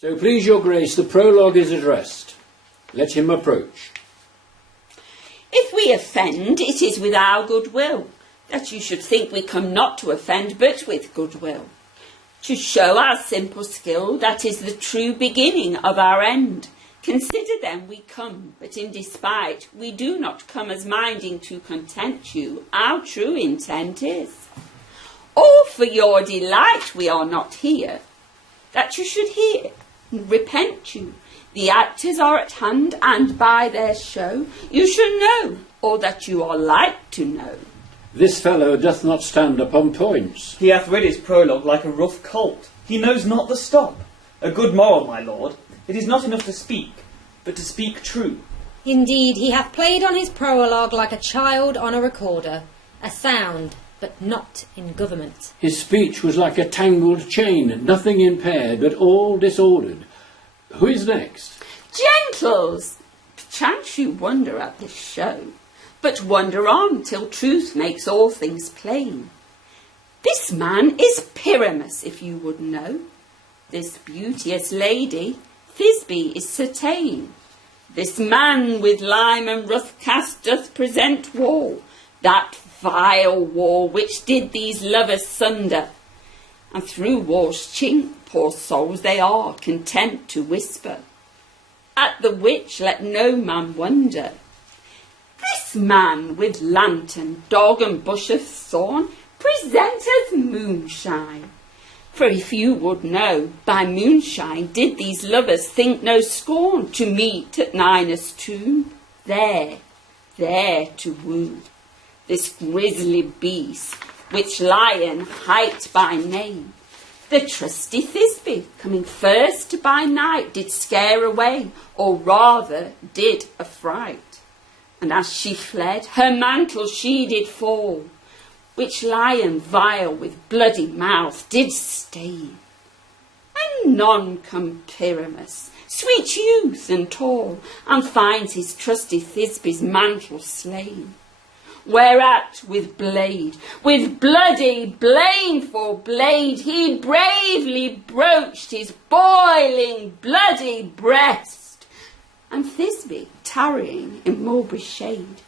So please your grace, the prologue is addressed. Let him approach. If we offend, it is with our goodwill, that you should think we come not to offend, but with goodwill. To show our simple skill, that is the true beginning of our end. Consider then we come, but in despite, we do not come as minding to content you. Our true intent is, all for your delight we are not here, that you should hear, repent you. The actors are at hand, and by their show you should know all that you are like to know. This fellow doth not stand upon points. He hath read his prologue like a rough colt. He knows not the stop. A good moral, my lord. It is not enough to speak, but to speak true. Indeed, he hath played on his prologue like a child on a recorder, a sound, but not in government. His speech was like a tangled chain, nothing impaired, but all disordered. Who is next? Gentles, perchance you wonder at this show, but wonder on till truth makes all things plain. This man is Pyramus, if you would know. This beauteous lady, Thisbe, is certain. This man with lime and rough cast doth present wall, that vile wall which did these lovers sunder. And through wall's chink, poor souls they are, content to whisper. At the which let no man wonder. This man with lantern, dog and bush of thorn presenteth moonshine. For if you would know, by moonshine did these lovers think no scorn to meet at Ninus' tomb, there to woo. This grisly beast, which lion hight by name, the trusty Thisbe, coming first by night, did scare away, or rather did affright. And as she fled, her mantle she did fall, which lion vile with bloody mouth did stain. And none come Pyramus, sweet youth and tall, and finds his trusty Thisbe's mantle slain. Whereat with blade, with bloody blade for blade, he bravely broached his boiling bloody breast. And Thisbe, tarrying in mulberry shade,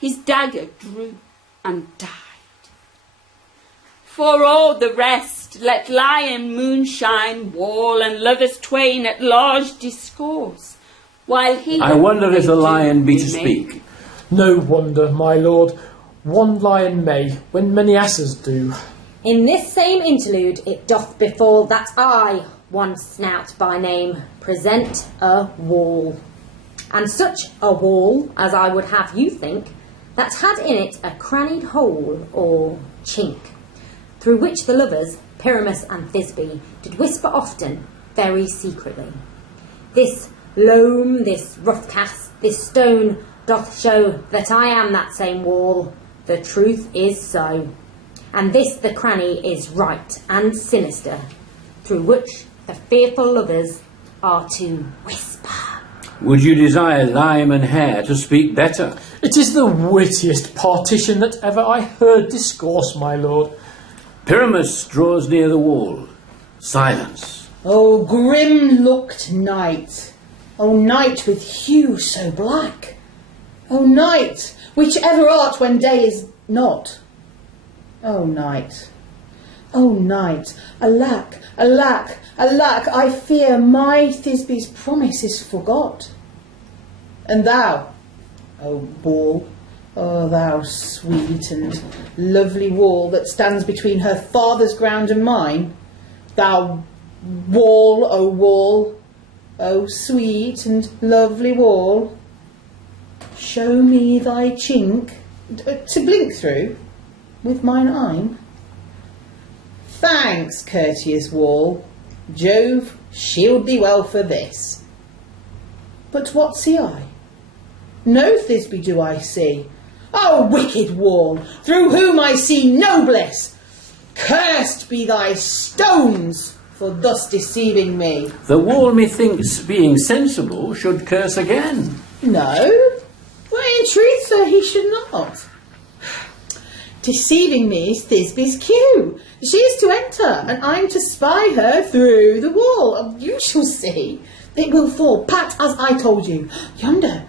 his dagger drew and died. For all the rest, let lion, moonshine, wall, and lovers twain at large discourse, while he... I wonder if the lion be to speak. No wonder, my lord. One lion may, when many asses do. In this same interlude it doth befall that I, one snout by name, present a wall. And such a wall as I would have you think, that had in it a crannied hole or chink, through which the lovers, Pyramus and Thisbe, did whisper often, very secretly. This loam, this rough cast, this stone doth show that I am that same wall. The truth is so. And this the cranny is right and sinister, through which the fearful lovers are to whisper. Would you desire lime and hair to speak better? It is the wittiest partition that ever I heard discourse, my lord. Pyramus draws near the wall. Silence. O grim-looked night, O night with hue so black, O night, which ever art when day is not. O night, alack, alack, alack, I fear my Thisbe's promise is forgot. And thou, O wall, O thou sweet and lovely wall that stands between her father's ground and mine, thou wall, O sweet and lovely wall, show me thy chink to blink through with mine eye. Thanks, courteous wall, Jove shield thee well for this. But what see I? No Thisbe do I see. O wicked wall, through whom I see no bliss! Cursed be thy stones for thus deceiving me. The wall, methinks, being sensible, should curse again. No, why in truth, sir, he should not. Deceiving me is Thisby's cue. She is to enter, and I'm to spy her through the wall. You shall see. It will fall pat as I told you. Yonder,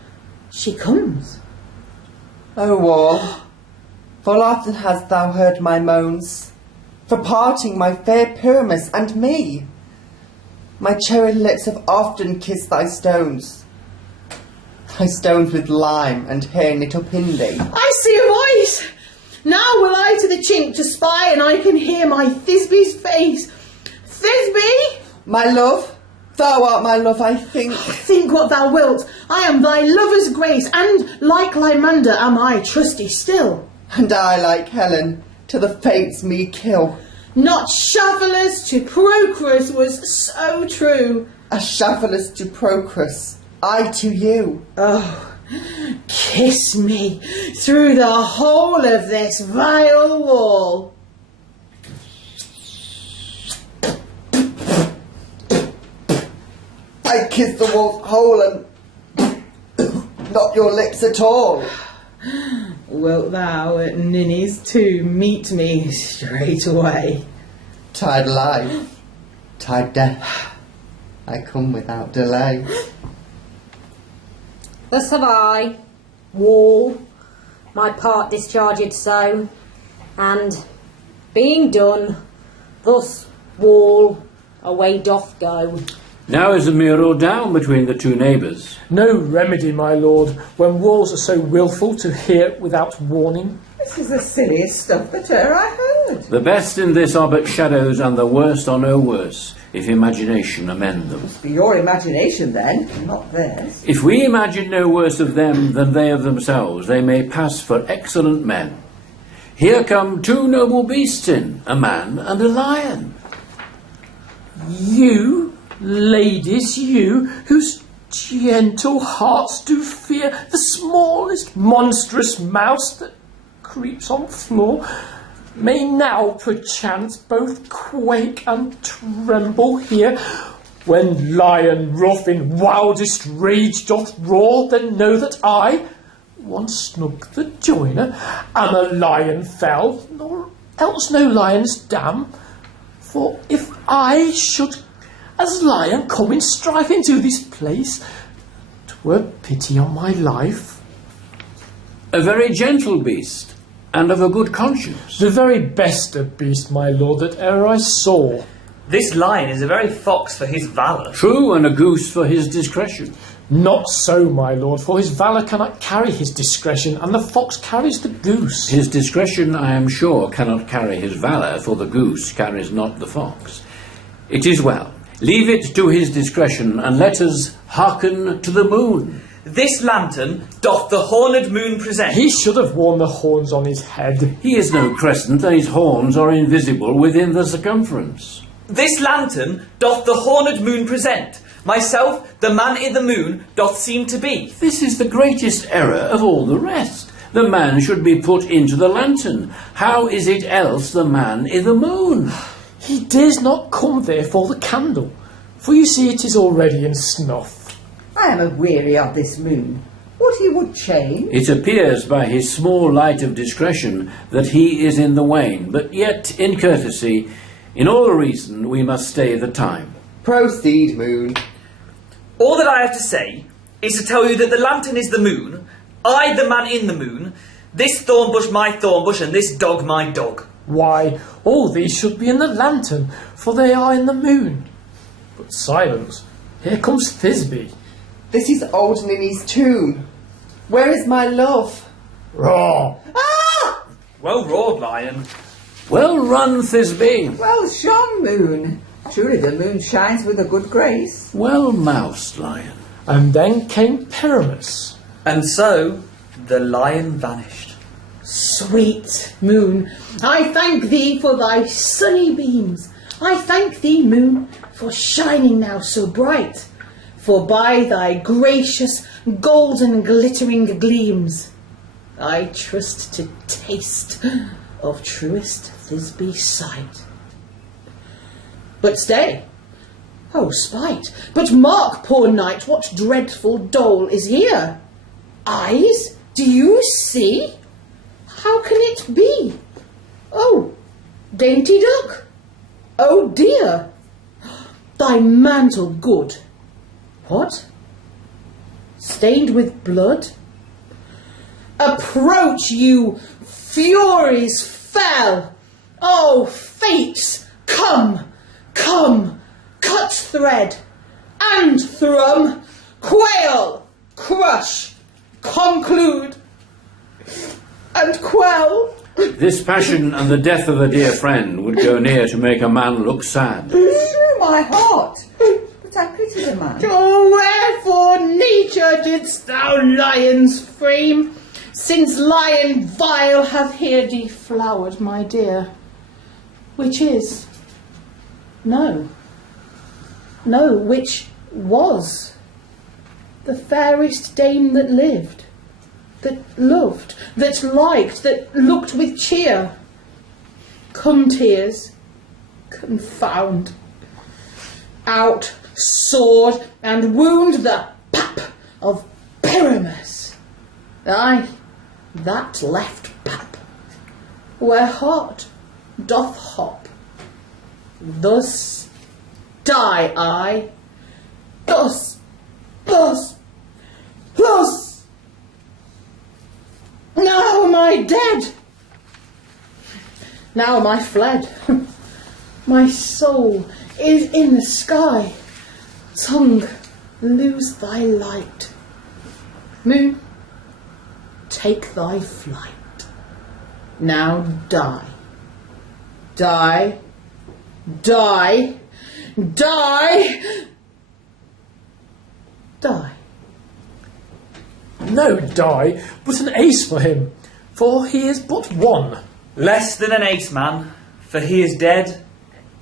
she comes. O Wall, full often hast thou heard my moans, for parting my fair Pyramus and me. My cherry lips have often kissed thy stones with lime and hair knit up in thee. I see a voice. Now will I to the chink to spy, and I can hear my Thisby's face. Thisby! My love, thou art my love, I think. Think what thou wilt. I am thy lover's grace, and like Lymander am I trusty still. And I, like Helen, till the fates me kill. Not Shafalus to Procrus was so true. A Shafalus to Procrus, I to you. Oh, kiss me through the whole of this vile wall. I kiss the wall's hole and not your lips at all. Wilt thou at Ninny's too meet me straight away? Tide life, tide death, I come without delay. Thus have I, Wall, my part discharged so, and being done, thus Wall away doth go. Now is the mural down between the two neighbours. No remedy, my lord, when walls are so wilful to hear without warning. This is the silliest stuff that e'er I heard. The best in this are but shadows, and the worst are no worse, if imagination amend them. Must be your imagination then, not theirs. If we imagine no worse of them than they of themselves, they may pass for excellent men. Here come two noble beasts in, a man and a lion. You, ladies, you, whose gentle hearts do fear the smallest monstrous mouse that creeps on floor, may now perchance both quake and tremble here, when lion rough in wildest rage doth roar, then know that I, one snug the joiner, am a lion fell, nor else no lion's dam. For if I should as lion come in strife into this place, 'twere pity on my life. A very gentle beast, and of a good conscience. The very best of beast, my lord, that e'er I saw. This lion is a very fox for his valour. True, and a goose for his discretion. Not so, my lord, for his valour cannot carry his discretion, and the fox carries the goose. His discretion, I am sure, cannot carry his valour, for the goose carries not the fox. It is well. Leave it to his discretion, and let us hearken to the moon. This lantern doth the horned moon present. He should have worn the horns on his head. He is no crescent, and his horns are invisible within the circumference. This lantern doth the horned moon present. Myself, the man i' the moon, doth seem to be. This is the greatest error of all the rest. The man should be put into the lantern. How is it else the man i' the moon? He dares not come there for the candle, for you see it is already in snuff. I am aweary of this moon. What he would change? It appears by his small light of discretion that he is in the wane, but yet, in courtesy, in all reason, we must stay the time. Proceed, moon. All that I have to say is to tell you that the lantern is the moon, I the man in the moon, this thorn bush my thorn bush, and this dog my dog. Why, all these should be in the lantern, for they are in the moon. But silence, here comes Thisby. This is old Ninny's tune. Where is my love? Raw! Ah! Well roared, lion. Well run, Thisby. Well shone, moon. Truly the moon shines with a good grace. Well moused, lion. And then came Pyramus. And so the lion vanished. Sweet moon, I thank thee for thy sunny beams. I thank thee, moon, for shining now so bright. For by thy gracious golden glittering gleams, I trust to taste of truest Thisby sight. But stay, oh spite, but mark, poor knight, what dreadful dole is here. Eyes, do you see? How can it be? Oh, dainty duck. Oh dear. Thy mantle good. What? Stained with blood? Approach, you furies fell! Oh, fates, come, come, cut thread, and thrum, quail, crush, conclude, and quell. This passion and the death of a dear friend would go near to make a man look sad. Through my heart. But I pity the man. Oh, wherefore, nature, didst thou lions frame, since lion vile hath here deflowered, my dear? Which is? No, which was the fairest dame that lived, that loved, that liked, that looked with cheer. Come, tears, confound, out, sword, and wound the pap of Pyramus. Aye, that left pap, where heart doth hop. Thus die I, thus. Now am I dead, now am I fled. My soul is in the sky. Tongue, lose thy light. Moon, take thy flight. Now die. Die. Die. Die. Die. No die, but an ace for him, for he is but one. Less than an ace, man, for he is dead,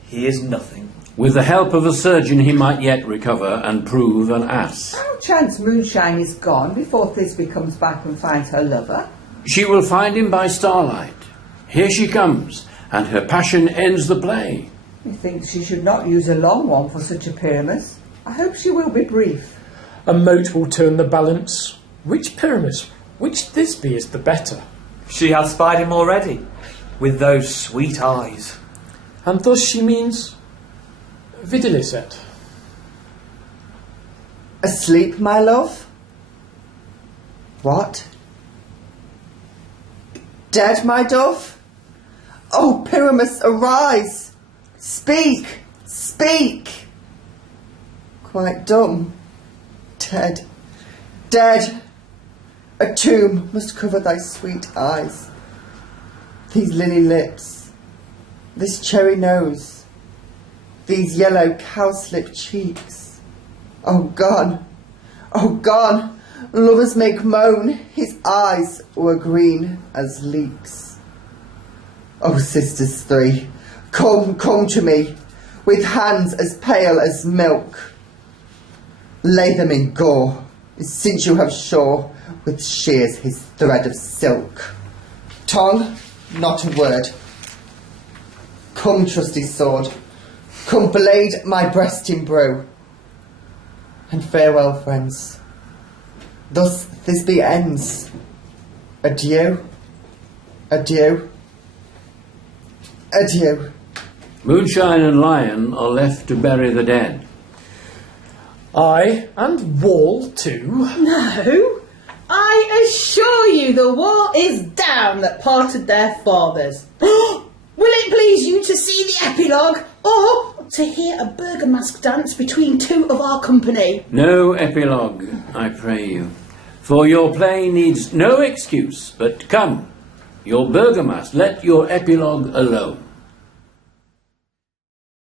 he is nothing. With the help of a surgeon he might yet recover and prove an ass. How chance Moonshine is gone before Thisbe comes back and finds her lover? She will find him by starlight. Here she comes, and her passion ends the play. Methinks she should not use a long one for such a Pyramus. I hope she will be brief. A mote will turn the balance. Which Pyramus, which Thisbe is the better? She hath spied him already, with those sweet eyes. And thus she means videlicet. Asleep, my love? What? Dead, my dove? Oh, Pyramus, arise! Speak! Speak! Quite dumb. Dead. Dead! A tomb must cover thy sweet eyes. These lily lips, this cherry nose, these yellow cowslip cheeks. Oh, gone! Oh, gone! Lovers make moan, his eyes were green as leeks. Oh, sisters three, come, come to me, with hands as pale as milk. Lay them in gore, since you have shore with shears his thread of silk. Tongue, not a word. Come, trusty sword, come blade my breast in brew. And farewell, friends. Thus Thisbe ends. Adieu, adieu, adieu. Moonshine and Lion are left to bury the dead. Aye, and Wall too. No, I assure you the wall is down that parted their fathers. Will it please you to see the epilogue, or to hear a burgomask dance between two of our company? No epilogue, I pray you, for your play needs no excuse, but come, your burgomask, let your epilogue alone.